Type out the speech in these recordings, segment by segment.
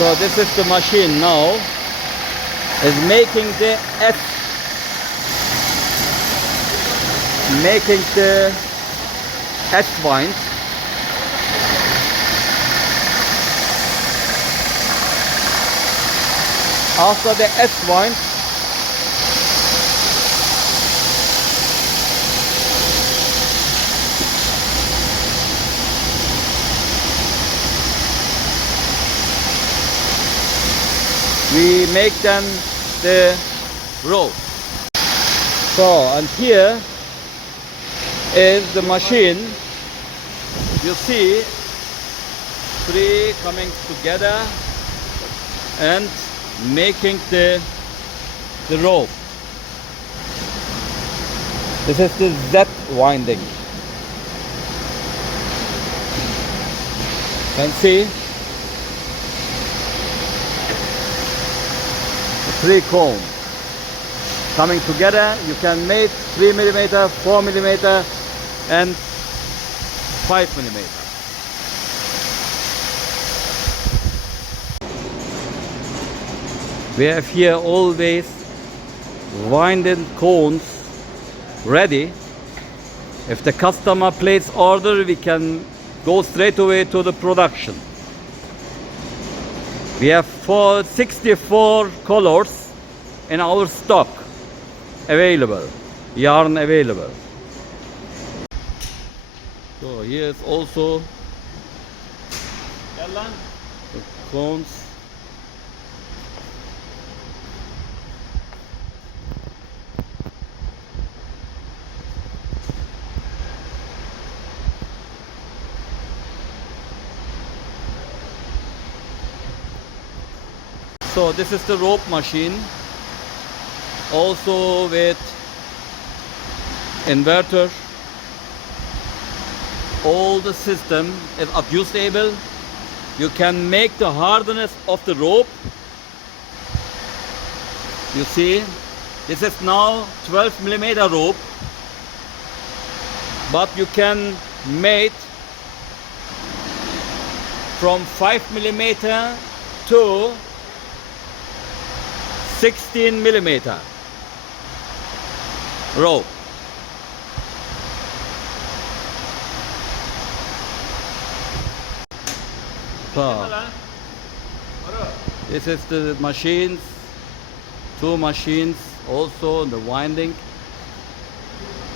So this is the machine now is making the S winds. After the S winds, we make them the rope. So, and here is the machine. You see three coming together and making the rope. This is the Z winding. Can see three cones coming together. You can make 3 mm, 4 mm and 5 mm. We have here always winded cones ready. If the customer places order, we can go straight away to the production. We have 64 colors in our stock available, yarn available. So here is also the cones. So this is the rope machine, also with inverter. All the system is adjustable. You can make the hardness of the rope. You see, this is now 12 mm rope, but you can make from 5 mm to 16 mm rope. So, this is the machines, two machines also in the winding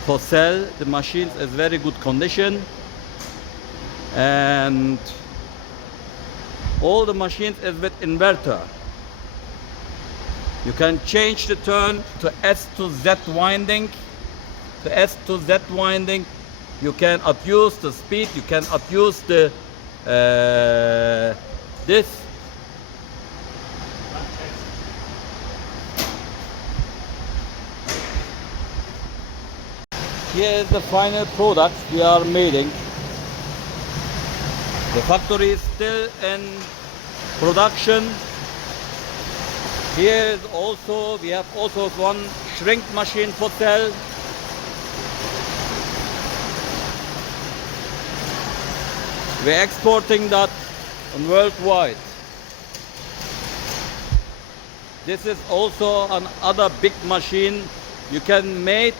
for sale. The machines is very good condition, and all the machines is with inverter. You can change the turn to S to Z winding. The S to Z winding, you can adjust the speed, you can adjust the this. Here is the final product we are making. The factory is still in production. Here is also, we have also one shrink machine for sale. We're exporting that worldwide. This is also another big machine. You can make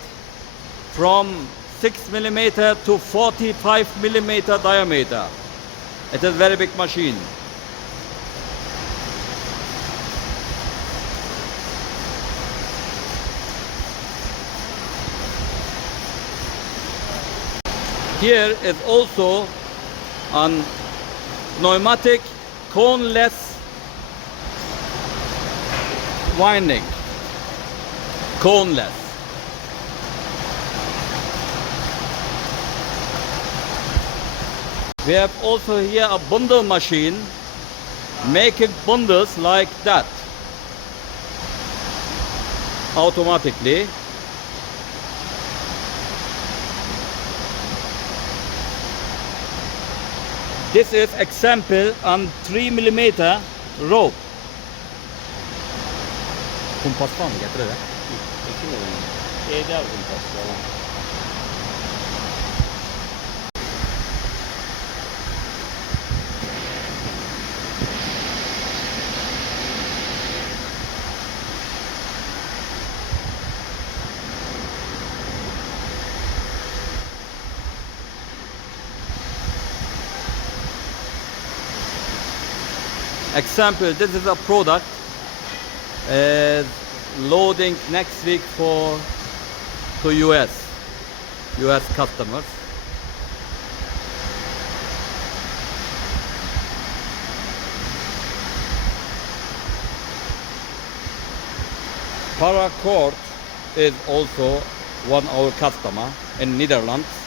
from 6 mm to 45 mm diameter. It is a very big machine. Here is also an pneumatic coneless winding. Coneless. We have also here a bundle machine making bundles like that automatically. This is example on 3 mm rope. Kumpas falan mı getirir ha? İki mi? Eder kumpas falan. Example, this is a product loading next week to US customers. Paracord is also one our customer in Netherlands.